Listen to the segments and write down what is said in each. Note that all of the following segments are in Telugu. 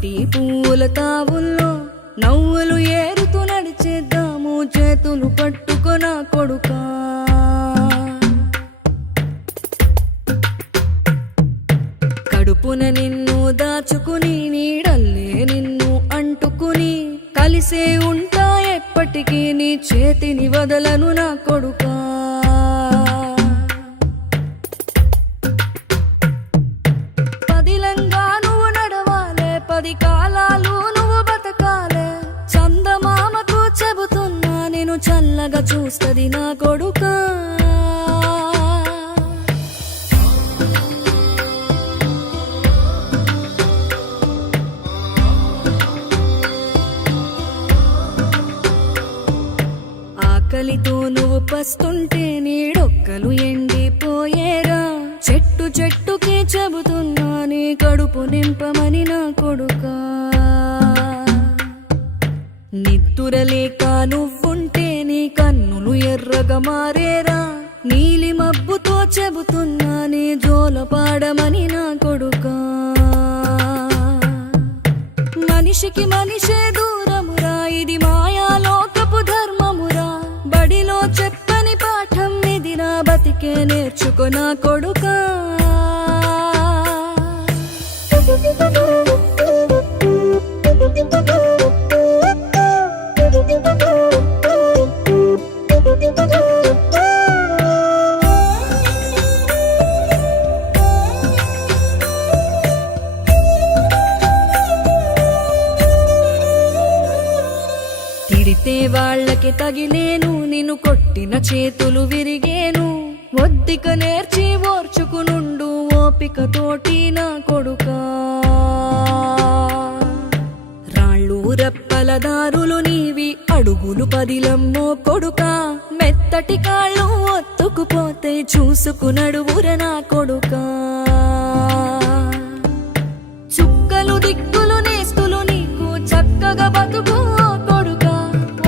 మట్టి పూల తావుల్లో నవ్వులు ఏరుతూ నడిచేద్దాము చేతులు పట్టుకొన కొడుకా. కడుపున నిన్ను దాచుకుని నీడల్లే నిన్ను అంటుకుని కలిసే ఉంటా ఎప్పటికీ నీ చేతిని వదలను నా కొడుకా. పదిలంగా నువ్వు నడవాలే, 10 కాలాలు నువ్వు బతకాలే. చందమామకు చెబుతున్నా నేను చల్లగా చూస్తది నా కొడుకా. ఆకలితో నువ్వు పస్తుంటే నీడొక్కలు ఎండిపోయేరా. చెట్టు చెట్టుకే చెబుతున్నా నీ కడుపు నింపమని నా కొడుకా. నిద్దురలేక నువ్వుంటే నీ కన్నులు ఎర్రగా మారేరా. నీలి మబ్బుతో చెబుతున్నా నీ జోల పాడమని నా కొడుకా. మనిషికి మనిషే దూరమురా, ఇది మాయాలోకపు ధర్మమురా. బడిలో చెప్పని పాఠం ఇదిరా, బతికే నేర్చుకో నా కొడుకా. తిడితే వాళ్ళకి తగిలేను, నిన్ను కొట్టిన చేతులు విరిగేను. ఒద్దిక నేర్చి ఓర్చుకునుండు ఓపికతోటి నా కొడుకా. రాళ్ళు రప్పల దారులు నీవి, అడుగులు పదిలమ్మో కొడుకా. మెత్తటి కాళ్ళు ఒత్తుకుపోతే చూసుకునడువుర నా కొడుకా. చుక్కలు దిక్కులు నేస్తులు నీకు చక్కగా బతుకు కొడుకా.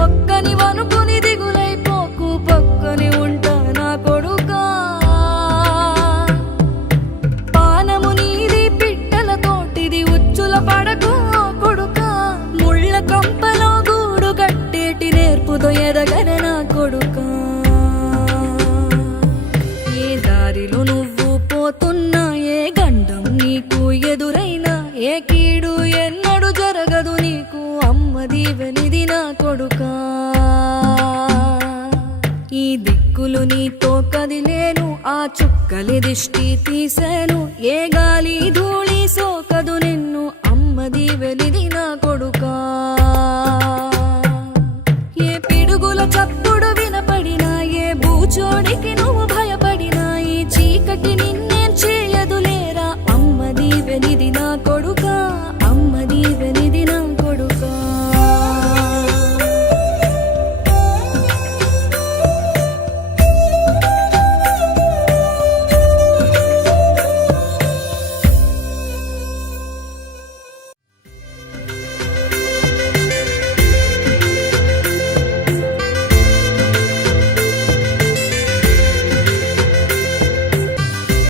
ఒక్కని వనుకుని దిగులైపోకు, పక్కని ఉంటా నా కొడుకా. పానము నీది పిట్టల తోటిది, ఉచ్చుల పడకు కొడుకా. ముళ్ళ కంపలో గూడు కట్టేటి నేర్పుతో ఎదగన నా కొడుకా. ఏ దారిలో నువ్వు పోతున్నా, ఏ గండం నీకు ఎదురైనా, ఏ కీడు ఎన్నడు జరగదు నీకు, అమ్మ దీవెనిది నా కొడుకా. ఈ దిక్కులు నీతో కదిలేను, ఆ చుక్కలి దిష్టి తీసేను. ఏ గాలి ధూళి సోకదు నిన్ను, అమ్మ దీవెనిది నా కొడుకా. ఏ పిడుగుల చప్పుడు